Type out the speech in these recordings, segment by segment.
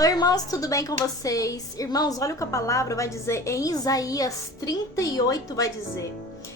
Oi, irmãos, tudo bem com vocês? Irmãos, olha o que a palavra vai dizer em Isaías 38, vai dizer: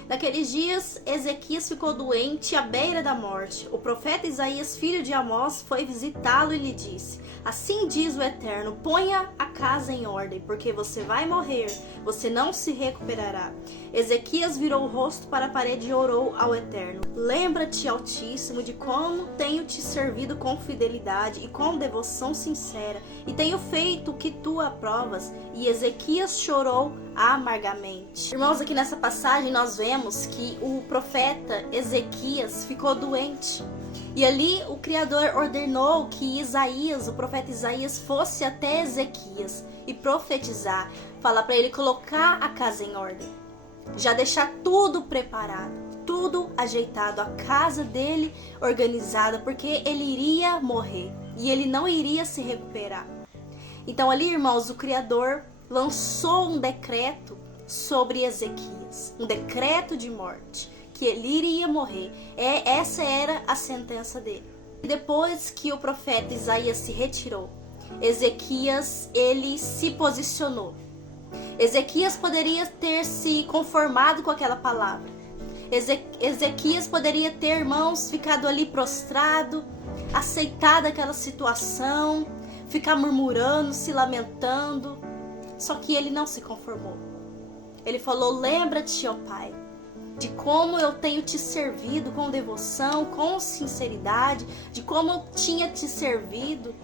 naqueles dias, Ezequias ficou doente à beira da morte. O profeta Isaías, filho de Amós, foi visitá-lo e lhe disse: assim diz o Eterno, ponha a casa em ordem, porque você vai morrer, você não se recuperará. Ezequias virou o rosto para a parede e orou ao Eterno: lembra-te, Altíssimo, de como tenho te servido com fidelidade e com devoção sincera, e tenho feito o que tu aprovas. E Ezequias chorou amargamente. Irmãos, aqui nessa passagem nós vemos que o profeta Ezequias ficou doente. E ali o Criador ordenou que Isaías, o profeta Isaías, fosse até Ezequias e profetizar, falar para ele colocar a casa em ordem, já deixar tudo preparado, tudo ajeitado, a casa dele organizada, porque ele iria morrer e ele não iria se recuperar. Então ali, irmãos, o Criador lançou um decreto sobre Ezequias, um decreto de morte, que ele iria morrer. Essa era a sentença dele. Depois que o profeta Isaías se retirou, Ezequias, ele se posicionou. Ezequias poderia ter se conformado com aquela palavra. Ezequias poderia ter, irmãos, ficado ali prostrado, aceitado aquela situação, ficar murmurando, se lamentando. Só que ele não se conformou. Ele falou: lembra-te, ó Pai, de como eu tenho te servido com devoção, com sinceridade, de como eu tinha te servido.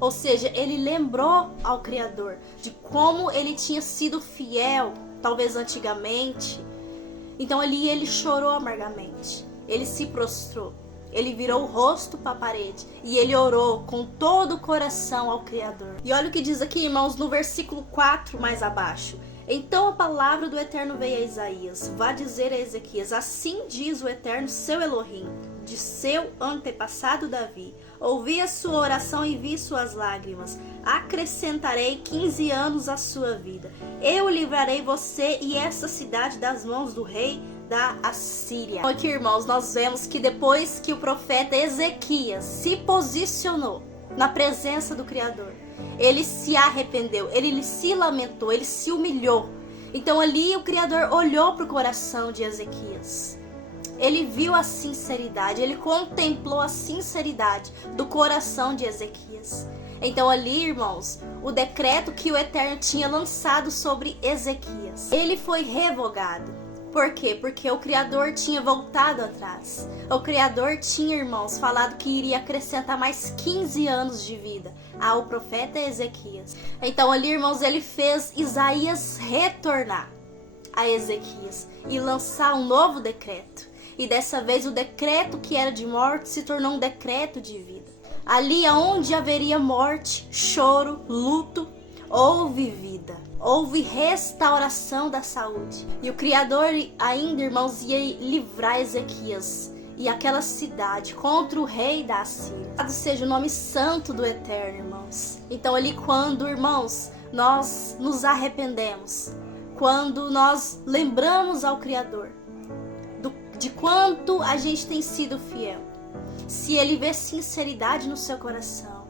Ou seja, ele lembrou ao Criador de como ele tinha sido fiel, talvez antigamente. Então ali ele chorou amargamente, ele se prostrou, ele virou o rosto para a parede e ele orou com todo o coração ao Criador. E olha o que diz aqui, irmãos, no versículo 4 mais abaixo: então a palavra do Eterno veio a Isaías: vá dizer a Ezequias, assim diz o Eterno, seu Elohim, de seu antepassado Davi: ouvi a sua oração e vi suas lágrimas. Acrescentarei 15 anos à sua vida. Eu livrarei você e essa cidade das mãos do rei da Assíria. Aqui, irmãos, nós vemos que depois que o profeta Ezequias se posicionou na presença do Criador, ele se arrependeu, ele se lamentou, ele se humilhou. Então ali o Criador olhou para o coração de Ezequias. Ele viu a sinceridade, ele contemplou a sinceridade do coração de Ezequias. Então ali, irmãos, o decreto que o Eterno tinha lançado sobre Ezequias, ele foi revogado. Por quê? Porque o Criador tinha voltado atrás. O Criador tinha, irmãos, falado que iria acrescentar mais 15 anos de vida ao profeta Ezequias. Então ali, irmãos, ele fez Isaías retornar a Ezequias e lançar um novo decreto. E dessa vez o decreto que era de morte se tornou um decreto de vida. Ali onde haveria morte, choro, luto, houve vida. Houve restauração da saúde. E o Criador ainda, irmãos, ia livrar Ezequias e aquela cidade contra o rei da Assíria. Louvado seja o nome santo do Eterno, irmãos. Então ali quando, irmãos, nós nos arrependemos, quando nós lembramos ao Criador de quanto a gente tem sido fiel, se ele vê sinceridade no seu coração,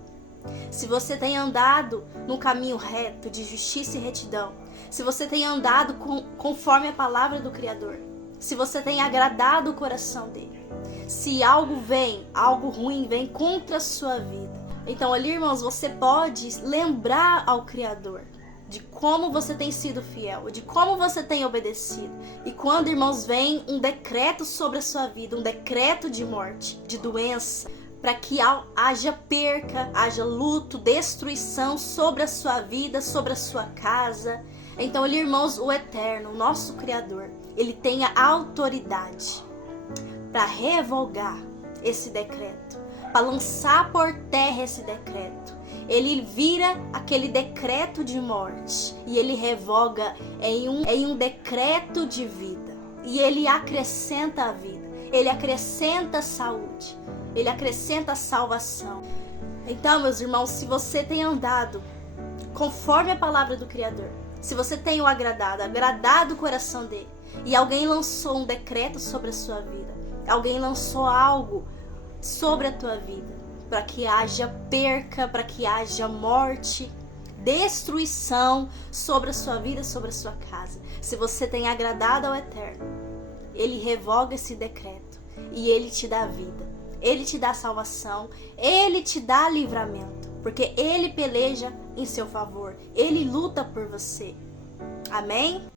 se você tem andado no caminho reto de justiça e retidão, se você tem andado conforme a palavra do Criador, se você tem agradado o coração dele, se algo ruim vem contra a sua vida, então ali, irmãos, você pode lembrar ao Criador de como você tem sido fiel, de como você tem obedecido. E quando, irmãos, vem um decreto sobre a sua vida, um decreto de morte, de doença, para que haja perca, haja luto, destruição sobre a sua vida, sobre a sua casa. Então, ali, irmãos, o Eterno, o nosso Criador, ele tem a autoridade para revogar esse decreto, para lançar por terra esse decreto. Ele vira aquele decreto de morte e ele revoga em um decreto de vida. E ele acrescenta a vida, ele acrescenta a saúde, ele acrescenta a salvação. Então, meus irmãos, se você tem andado conforme a palavra do Criador, se você tem o agradado o coração dele, e alguém lançou um decreto sobre a sua vida, alguém lançou algo sobre a tua vida, para que haja perca, para que haja morte, destruição sobre a sua vida, sobre a sua casa. Se você tem agradado ao Eterno, Ele revoga esse decreto e Ele te dá vida, Ele te dá salvação, Ele te dá livramento, porque Ele peleja em seu favor, Ele luta por você. Amém?